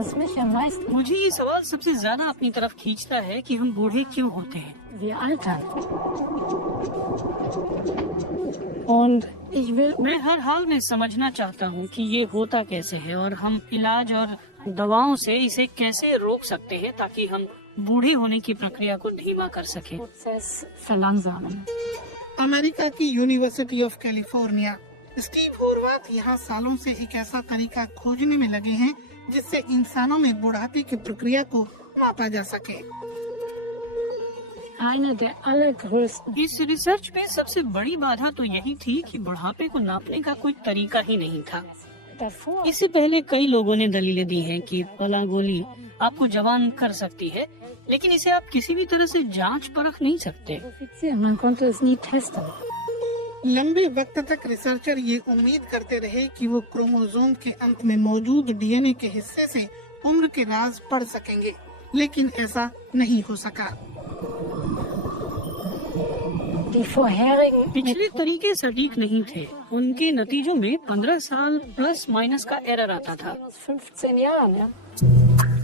मुझे ये सवाल सबसे ज्यादा अपनी तरफ खींचता है कि हम बूढ़े क्यों होते हैं। मैं हर हाल में समझना चाहता हूँ कि ये होता कैसे है और हम इलाज और दवाओं से इसे कैसे रोक सकते हैं ताकि हम बूढ़े होने की प्रक्रिया को धीमा कर सकें। अमेरिका की यूनिवर्सिटी ऑफ कैलिफोर्निया स्टीव होरवाथ यहाँ सालों से एक ऐसा तरीका खोजने में लगे हैं जिससे इंसानों में बुढ़ापे की प्रक्रिया को मापा जा सके। इस रिसर्च में सबसे बड़ी बाधा तो यही थी कि बुढ़ापे को नापने का कोई तरीका ही नहीं था। इससे पहले कई लोगों ने दलीलें दी हैं कि पला गोली आपको जवान कर सकती है, लेकिन इसे आप किसी भी तरह से जांच परख नहीं सकते। लंबे वक्त तक रिसर्चर ये उम्मीद करते रहे कि वो क्रोमोसोम के अंत में मौजूद डीएनए के हिस्से से उम्र के राज पढ़ सकेंगे, लेकिन ऐसा नहीं हो सका। पिछले तरीके सटीक नहीं थे। उनके नतीजों में 15 साल प्लस माइनस का एरर आता था।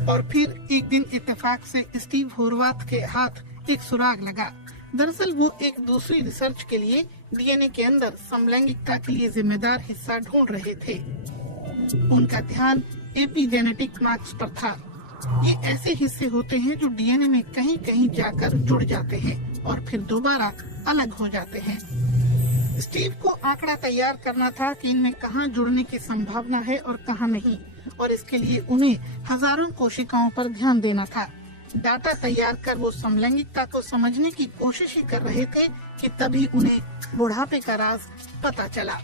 और फिर एक दिन इत्तेफाक से स्टीव होरवाथ के हाथ एक सुराग लगा। दरअसल वो एक दूसरी रिसर्च के लिए डीएनए के अंदर समलैंगिकता के लिए जिम्मेदार हिस्सा ढूंढ रहे थे। उनका ध्यान एपिजेनेटिक मार्क्स पर था। ये ऐसे हिस्से होते हैं जो डीएनए में कहीं कहीं जाकर जुड़ जाते हैं और फिर दोबारा अलग हो जाते हैं। स्टीव को आंकड़ा तैयार करना था कि इनमें कहाँ जुड़ने की संभावना है और कहाँ नहीं, और इसके लिए उन्हें हजारों कोशिकाओं पर ध्यान देना था। डाटा तैयार कर वो समलैंगिकता को समझने की कोशिश ही कर रहे थे कि तभी उन्हें बुढ़ापे का राज पता चला।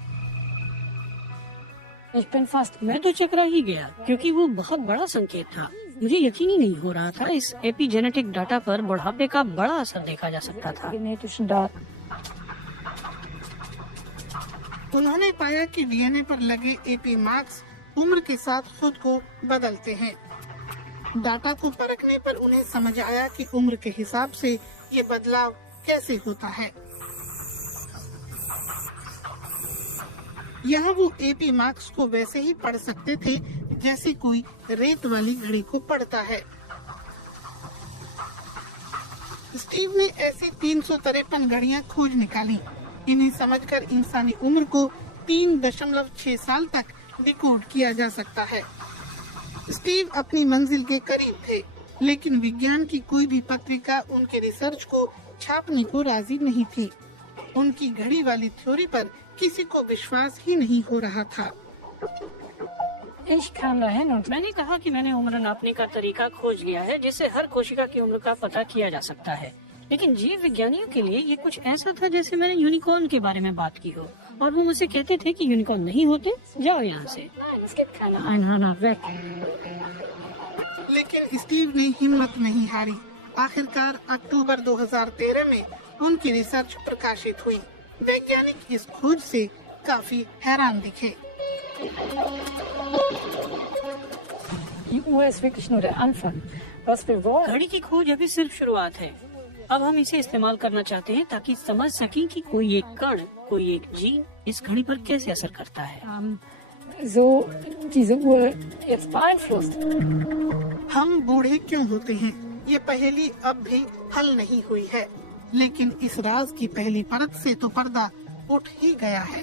मैं तो चकरा ही गया क्योंकि वो बहुत बड़ा संकेत था। मुझे यकीन ही नहीं हो रहा था इस एपिजेनेटिक डाटा पर बुढ़ापे का बड़ा असर देखा जा सकता था। उन्होंने पाया कि डीएनए पर लगे एपी मार्क्स उम्र के साथ खुद को बदलते हैं। डाटा को परखने पर उन्हें समझ आया कि उम्र के हिसाब से ये बदलाव कैसे होता है। यहाँ वो एपी मार्क्स को वैसे ही पढ़ सकते थे जैसे कोई रेत वाली घड़ी को पढ़ता है। स्टीव ने ऐसी 353 घड़ियाँ खोज निकाली। इन्हें समझकर इंसानी उम्र को 3.6 साल तक डिकोड किया जा सकता है। स्टीव अपनी मंजिल के करीब थे, लेकिन विज्ञान की कोई भी पत्रिका उनके रिसर्च को छापने को राजी नहीं थी। उनकी घड़ी वाली थ्योरी पर किसी को विश्वास ही नहीं हो रहा था। मैंने कहा कि मैंने उम्र नापने का तरीका खोज लिया है जिससे हर कोशिका की उम्र का पता किया जा सकता है, लेकिन जीव विज्ञानियों के लिए ये कुछ ऐसा था जैसे मैंने यूनिकॉर्न के बारे में बात की हो और वो मुझसे कहते थे कि यूनिकॉर्न नहीं होते, जाओ यहाँ से। लेकिन स्टीव ने हिम्मत नहीं हारी। आखिरकार अक्टूबर 2013 में उनकी रिसर्च प्रकाशित हुई। वैज्ञानिक इस खोज से काफी हैरान दिखे। घड़ी की खोज अभी सिर्फ शुरुआत है। अब हम इसे इस्तेमाल करना चाहते हैं ताकि समझ सकें कि कोई एक कण, कोई एक जीन इस घड़ी पर कैसे असर करता है। हम बूढ़े क्यों होते हैं, ये पहेली अब भी हल नहीं हुई है, लेकिन इस राज की पहली परत से तो पर्दा उठ ही गया है।